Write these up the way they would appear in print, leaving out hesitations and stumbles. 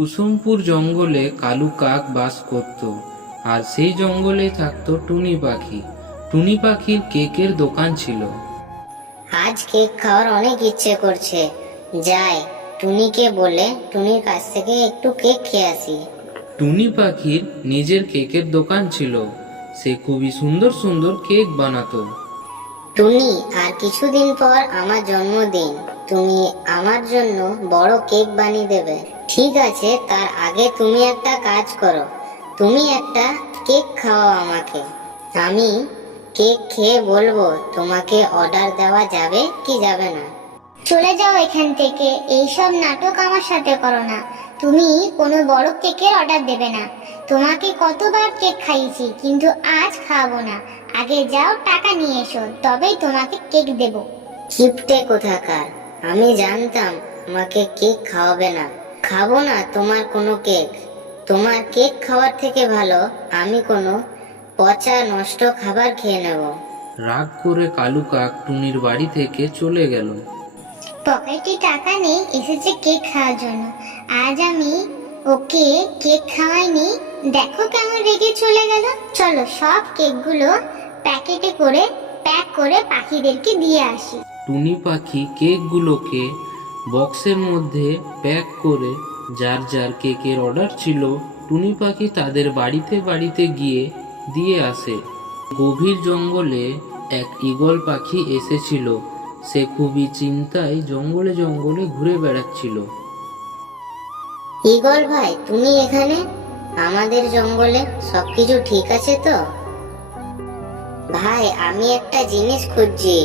কুসুমপুর জঙ্গলে কালু কাক বাস করত, আর সেই জঙ্গলেই থাকতো টুনি পাখি। টুনি পাখির কেকের দোকান ছিল। আজ কেক খাওয়ার অনেক ইচ্ছে করছে, যাই টুনিকে বলে টুনির কাছ থেকে একটু কেক খেয়ে আসি। টুনি পাখির নিজের কেকের দোকান ছিল। সে খুবই সুন্দর সুন্দর কেক বানাতো। টুনি, আর কিছুদিন পর আমার জন্মদিন, তুমি আমার জন্য বড় কেক বানিয়ে দেবে? ঠিক আছে, তার আগে তুমি একটা কাজ করো, তুমি একটা কেক খাওয়াও আমাকে। আমি কেক খেয়ে বলবো তোমাকে অর্ডার দেওয়া যাবে কি যাবে না। চলে যাও এখান থেকে, এইসব নাটক আমার সাথে করো না। তুমি কোনো বড় কেকের অর্ডার দেবে না। তোমাকে কতবার কেক খাইয়েছি, কিন্তু আজ খাওয়াবো না। আগে যাও, টাকা নিয়ে এসো, তবেই তোমাকে কেক দেব। কিপটে কোথাকার, আমি জানতাম আমাকে কেক খাওয়াবে না। খাবো না তোমার কোনো কেক। তোমার কেক খাওয়ার থেকে ভালো আমি কোনো পচা নষ্ট খাবার খেয়ে নেব। রাগ করে কালু কাক টুনির বাড়ি থেকে চলে গেল। পকেটে টাকা নেই, এসেছে কেক খাওয়ার জন্য। আজ আমি ওকে কেক খাওয়াইনি, দেখো কেমন রেগে চলে গেল। চলো সব কেকগুলো প্যাকেটে করে প্যাক করে পাখিদেরকে দিয়ে আসি। টুনি পাখি কেকগুলোকে বক্সের মধ্যে প্যাক করে, যার যার কেকের অর্ডার ছিল, টুনি পাখি তাদের বাড়িতে বাড়িতে গিয়ে দিয়ে আসে। গভীর জঙ্গলে এক ঈগল পাখি এসেছিল। সে খুবই চিন্তায় জঙ্গলে জঙ্গলে ঘুরে বেড়াচ্ছিল। ঈগল ভাই, তুমি এখানে? আমাদের জঙ্গলে সবকিছু ঠিক আছে তো? ভাই, আমি একটা জিনিস খুঁজছি,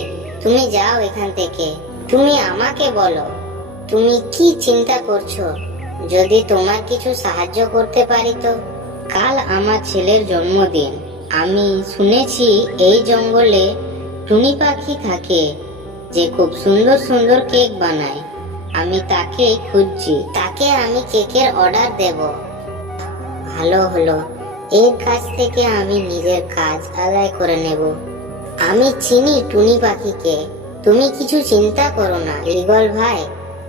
তুমি যাও এখান থেকে। তুমি আমাকে বলো তুমি কি চিন্তা করছো, যদি তোমার কিছু সাহায্য করতে পারি তো। কাল আমার ছেলের জন্মদিন। আমি শুনেছি এই জঙ্গলে টুনি পাখি থাকে, যে খুব সুন্দর সুন্দর কেক বানায়। আমি তাকেই খুঁজছি, তাকে আমি কেকের অর্ডার দেব। ভালো হলো, এর কাছ থেকে আমি নিজের কাজ আদায় করে নেব। আমি চিনি টুনি পাখিকে, তুমি কিছু চিন্তা করো না ঈগল ভাই।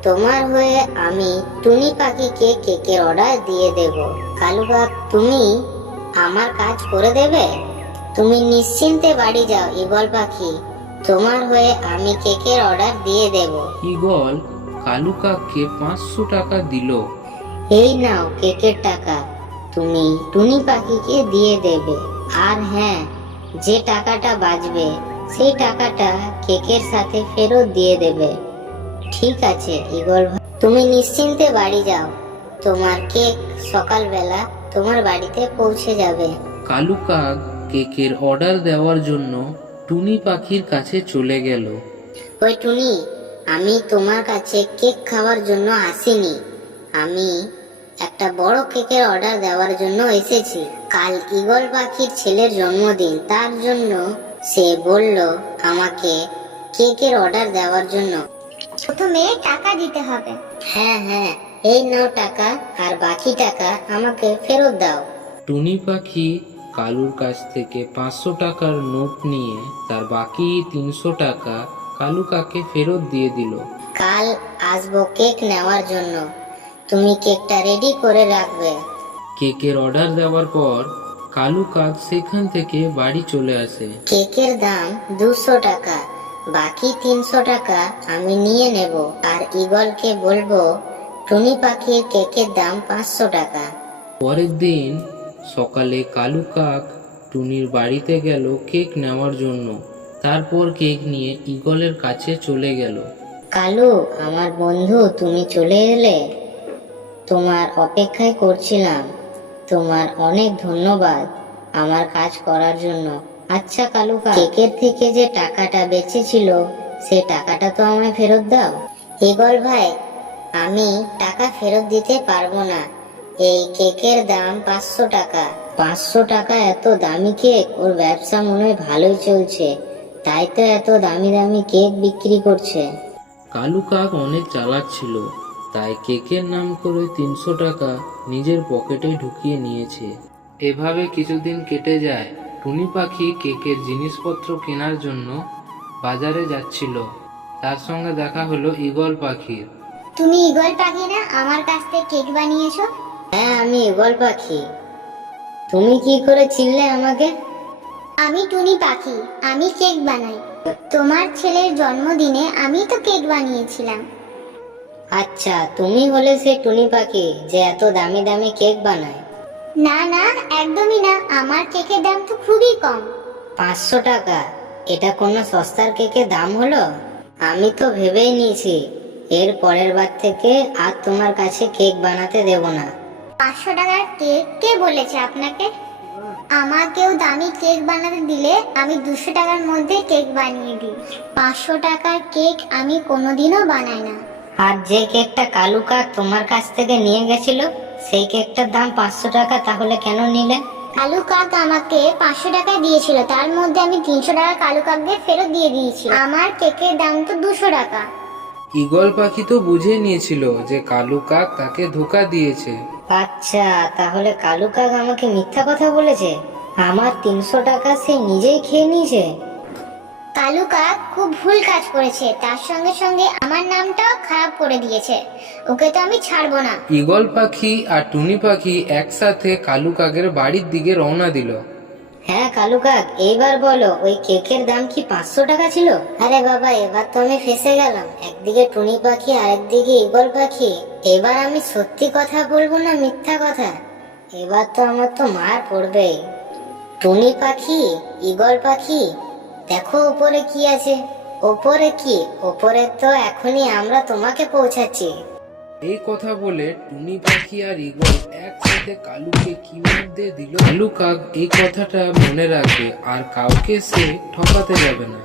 তোমার হয়ে আমি টুনি পাখিকে কেকের অর্ডার দিয়ে দেব। কালু কাক, তুমি আমার কাজ করে দেবে? তুমি নিশ্চিন্তে বাড়ি যাও ঈগল পাখি, তোমার হয়ে আমি কেকের অর্ডার দিয়ে দেব। ঈগল কালু কাককে 500 টাকা দিল। এই নাও কেকের টাকা, তুমি টুনি পাখিকে দিয়ে দেবে। আর হ্যাঁ, যে টাকাটা বাঁচবে সেই টাকাটা কেকের সাথে ফেরত দিয়ে দেবে। ঠিক আছে ঈগল ভাই, তুমি নিশ্চিন্তে বাড়ি যাও, তোমার কেক সকালবেলা তোমার বাড়িতে পৌঁছে যাবে। কালু কাক কেকের অর্ডার দেওয়ার জন্য টুনি পাখির কাছে চলে গেল। ওই টুনি, আমি তোমার কাছে কেক খাওয়ার জন্য আসিনি, আমি একটা বড় কেকের অর্ডার দেওয়ার জন্য এসেছি। কাল ঈগল পাখির ছেলের জন্মদিন, তার জন্য সে বলল আমাকে কেকের অর্ডার দেওয়ার জন্য। প্রথমে টাকা দিতে হবে। হ্যাঁ হ্যাঁ, এই নাও টাকা, আর বাকি টাকা আমাকে ফেরত দাও। টুনি পাখি কালুর কাছ থেকে 500 টাকার নোট নিয়ে তার বাকি 300 টাকা কালু কাককে ফেরত দিয়ে দিল। কাল আসবো কেক নেওয়ার জন্য, তুমি কেকটা রেডি করে রাখবে। কেকের অর্ডার দেওয়ার পর কালু কাক সেখান থেকে বাড়ি চলে আসে। কেকের দাম 200 টাকা, বাকি 300 টাকা আমি নিয়ে নেব। আর ঈগলকে বলবো টুনি পাখির কেকের দাম 500 টাকা। পরের দিন সকালে কালু কাক টুনির বাড়িতে গেল কেক নেওয়ার জন্য। তারপর কেক নিয়ে ঈগলের কাছে চলে গেল। কালু, আমার বন্ধু, তুমি চলে এলে, তোমার অপেক্ষায় করছিলাম। তোমার অনেক ধন্যবাদ আমার কাজ করার জন্য। আচ্ছা কালু কাক, কেকের থেকে যে টাকাটা বেঁচেছিল সে টাকাটা তো আমায় ফেরত দাও। ঈগল ভাই, আমি টাকা ফেরত দিতে পারবো না, এই কেকের দাম 500 টাকা। 500 টাকা এত দামি কেক, ওর ব্যবসা মনে হয় ভালোই চলছে, তাই তো এত দামি দামি কেক বিক্রি করছে। কালু কাক অনেক চালাক ছিল, তাই কেকের নাম করে 300 টাকা নিজের পকেটে ঢুকিয়ে নিয়েছে। এভাবে কিছুদিন কেটে যায়। টুনি পাখি কেকের জিনিসপত্র কেনার জন্য বাজারে যাচ্ছিল। তার সঙ্গে দেখা হলো ঈগল পাখির। তুমি ঈগল পাখি না, আমার কাছ থেকে কেক বানিয়েছো? হ্যাঁ, আমি ঈগল পাখি। তুমি কি করে চিনলে আমাকে? আমি টুনি পাখি, আমি কেক বানাই। তোমার ছেলের জন্মদিনে আমি তো কেক বানিয়েছিলাম। আচ্ছা, তুমি হলে সেই টুনি পাখি যে এত দামি দামি কেক বানায়? না না, একদমই না, আমার কেকের দাম তো খুবই কম। 500 টাকা? এটা কোনো সস্তার কেকের দাম হলো? আমি তো ভেবেই নিয়েছি এর পরের বার থেকে আর তোমার কাছে কেক বানাতে দেব না। 500 টাকার কেক কে বলেছে আপনাকে? আমাকেও দামি কেক বানাতে দিলে আমি 200 টাকার মধ্যে কেক বানিয়ে দিই। 500 টাকার কেক আমি কোনোদিনও বানাই না। আর যে কেকটা কালু কাক তোমার কাছ থেকে নিয়ে গেছিল সেই কেকটার দাম 500 টাকা, তাহলে কেন নিলে? কালু কাক আমাকে 500 টাকা দিয়েছিল, তার মধ্যে আমি 300 টাকা কালু কাককে ফেরত দিয়ে দিয়েছি। আমার কেকের দাম তো 200 টাকা। ঈগল পাখি তো বুঝে নিয়েছিল যে কালু কাক তাকে ধোঁকা দিয়েছে। আচ্ছা, তাহলে কালু কাক আমাকে মিথ্যা কথা বলেছে। আমার 300 টাকা সে নিজেই খেয়ে নিয়েছে। কালু কাক খুব ভুল কাজ করেছে, তার সঙ্গে সঙ্গে আমার নামটাও খারাপ করে দিয়েছে। ওকে তো আমি ছাড়বো না। ঈগল পাখি আর টুনি পাখি একসাথে কালু কাকের বাড়ির দিকে রওনা দিল। হ্যাঁ কালু কাক, এইবার বলো ওই কেকের দাম কি 500 টাকা ছিল? আরে বাবা, এবার তো আমি ফেঁসে গেলাম। একদিকে টুনি পাখি আর একদিকে ঈগল পাখি। এবার আমি সত্যি কথা বলবো না মিথ্যা কথা? এবার তো আমার তো মার পড়বে। টুনি পাখি, ঈগল পাখি, দেখো উপরে কি আছে। ওপরে কি? ওপরে তো এখনই আমরা তোমাকে পৌঁছাচ্ছি। এই কথা বলে টুনি পাখি আর ঈগল একসাথে কালুকে কি মধ্যে দিল। কালু কাক এই কথাটা মনে রাখবে আর কাউকে সে ঠকাতে যাবে না।